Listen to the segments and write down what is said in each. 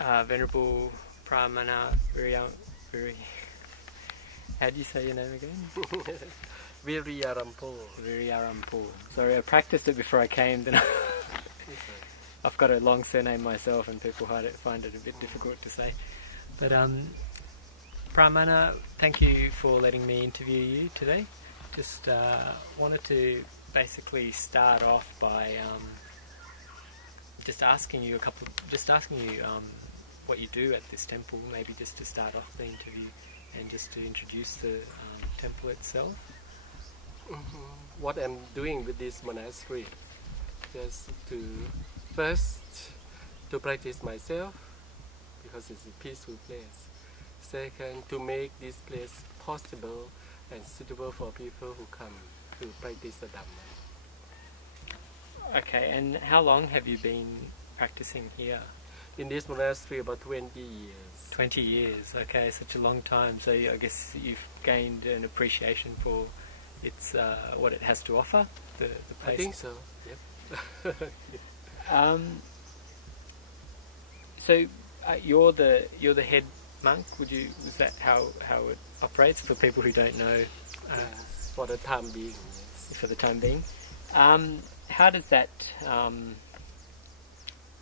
Venerable Pramana how do you say your name again? Viriyarampo. Viriyarampo. Sorry, I practiced it before I came, then I've got a long surname myself and people find it a bit difficult to say. But Pramana, thank you for letting me interview you today. Just wanted to basically start off by just asking you what you do at this temple, maybe just to start off the interview and just to introduce the temple itself. What I'm doing with this monastery, just to first to practice myself because it's a peaceful place. Second, to make this place possible and suitable for people who come to practice the Dhamma. Okay, and how long have you been practicing here? In this monastery, about 20 years. 20 years, okay, such a long time. So I guess you've gained an appreciation for its what it has to offer. The place. I think so. Yep. So you're the head monk. Is that how it operates for people who don't know? Yes, for the time being. Yes. For the time being. How does that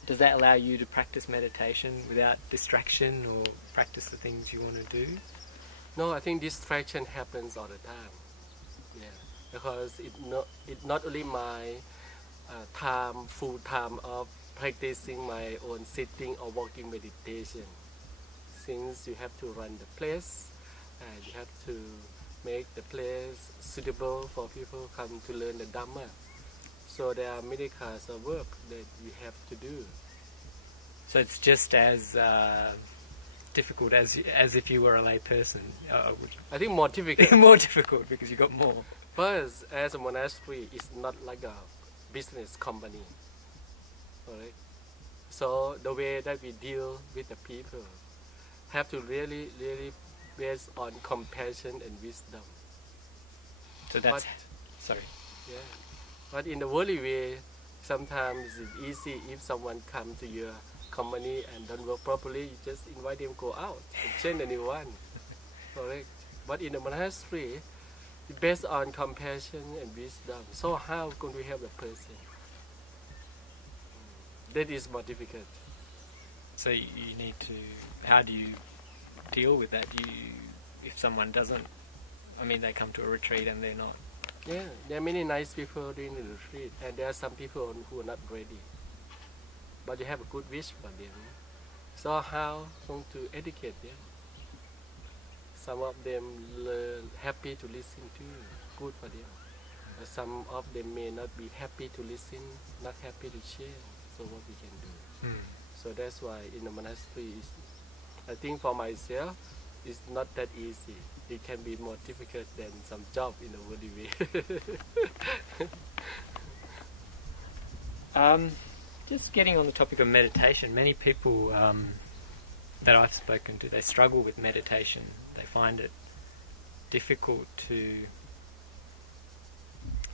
allow you to practice meditation without distraction or practice the things you want to do? No, I think distraction happens all the time. Yeah, because it not only my full time of practicing my own sitting or walking meditation. Since you have to run the place and you have to make the place suitable for people who come to learn the Dhamma. So there are many kinds of work that you have to do. So it's just as difficult as if you were a lay person. I think more difficult. More difficult because you got more. First, as a monastery, it's not like a business company. Alright. So the way that we deal with the people have to really based on compassion and wisdom. So that's sorry. Yeah. But in the worldly way, sometimes it's easy if someone comes to your company and don't work properly, you just invite them to go out and change a new one. Correct. But in the monastery, it's based on compassion and wisdom. So how can we help the person? That is more difficult. So you need to. How do you deal with that? If someone doesn't, they come to a retreat and they're not. Yeah, there are many nice people during the retreat, and there are some people who are not ready. But you have a good wish for them. So how to educate them? Some of them happy to listen to you, good for them. But some of them may not be happy to listen, not happy to share. So what we can do? So that's why in the monastery, I think for myself, it's not that easy. It can be more difficult than some job in the worldly way. Just getting on the topic of meditation, many people that I've spoken to, they struggle with meditation. They find it difficult to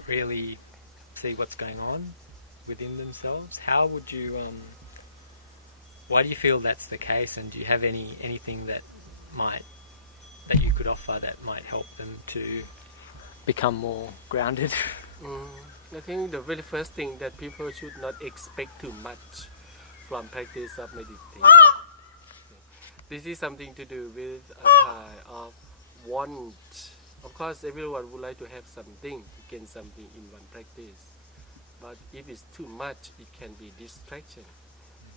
really see what's going on within themselves. How would you? Why do you feel that's the case? And do you have anything that you could offer that might help them to become more grounded? I think the very first thing that people should not expect too much from practice of meditation. This is something to do with a kind of want. Of course, everyone would like to have something, to gain something in one practice. But if it's too much, it can be distraction.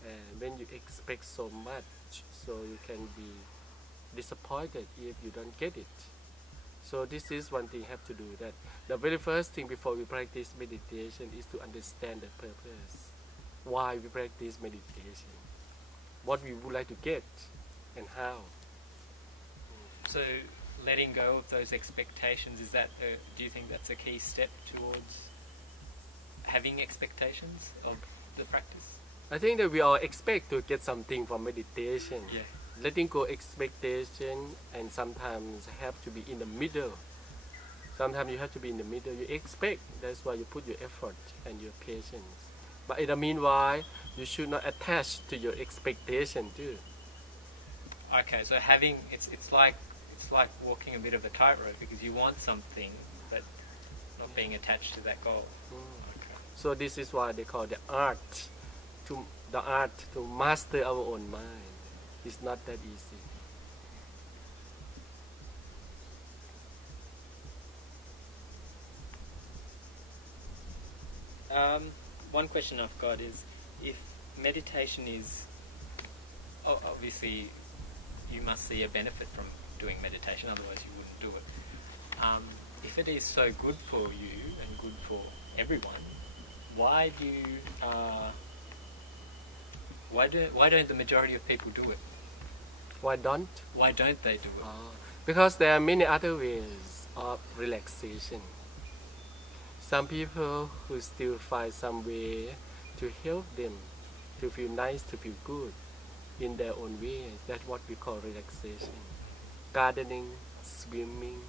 And when you expect so much, so you can be disappointed if you don't get it. So this is one thing you have to do. That the very first thing before we practice meditation is to understand the purpose. Why we practice meditation. What we would like to get and how. So letting go of those expectations, do you think that's a key step towards having expectations of the practice? I think that we all expect to get something from meditation. Yeah. Letting go expectation and sometimes have to be in the middle. Sometimes you have to be in the middle. You expect, that's why you put your effort and your patience. But in the meanwhile, You should not attach to your expectation too. Okay, so it's like walking a bit of a tightrope because you want something, but not being attached to that goal. Okay. So this is why they call the art to master our own mind. It's not that easy. One question I've got is, if meditation is, obviously you must see a benefit from doing meditation, otherwise you wouldn't do it. If it is so good for you and good for everyone, why don't the majority of people do it? Why don't? Why don't they do it? Because there are many other ways of relaxation. Some people who still find some way to help them to feel nice, to feel good in their own way. That's what we call relaxation. Gardening, swimming,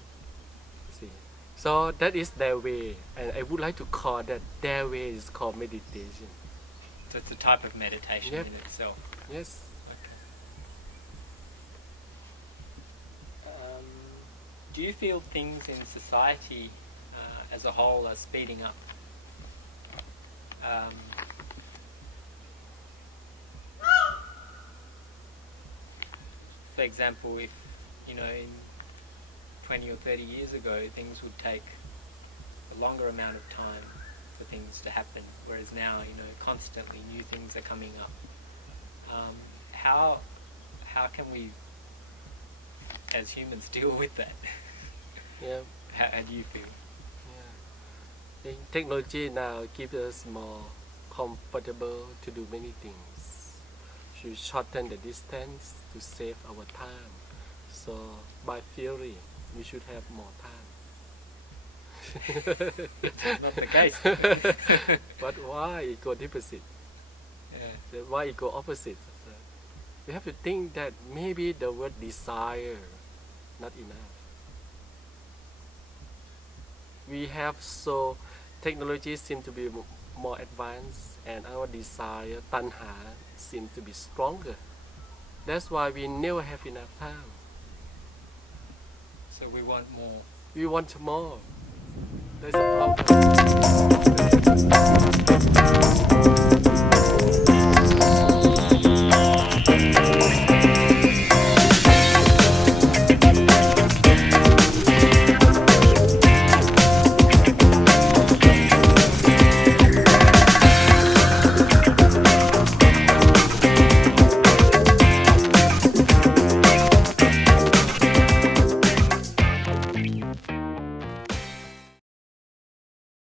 see. So that is their way, and I would like to call that their way is called meditation. So it's a type of meditation in itself. Yes. Okay. Do you feel things in society as a whole are speeding up? For example, if in 20 or 30 years ago things would take a longer amount of time for things to happen, whereas now constantly new things are coming up. How can we as humans deal with that? Yeah. How do you feel? Technology now gives us more comfortable to do many things. To shorten the distance, to save our time. So by theory, we should have more time. Not the case. But why it go opposite? Yeah. Why it go opposite? We have to think that maybe the word desire not enough. We have technology seems to be more advanced, and our desire, tanha, seems to be stronger. That's why we never have enough time. So we want more. We want more. There's a problem.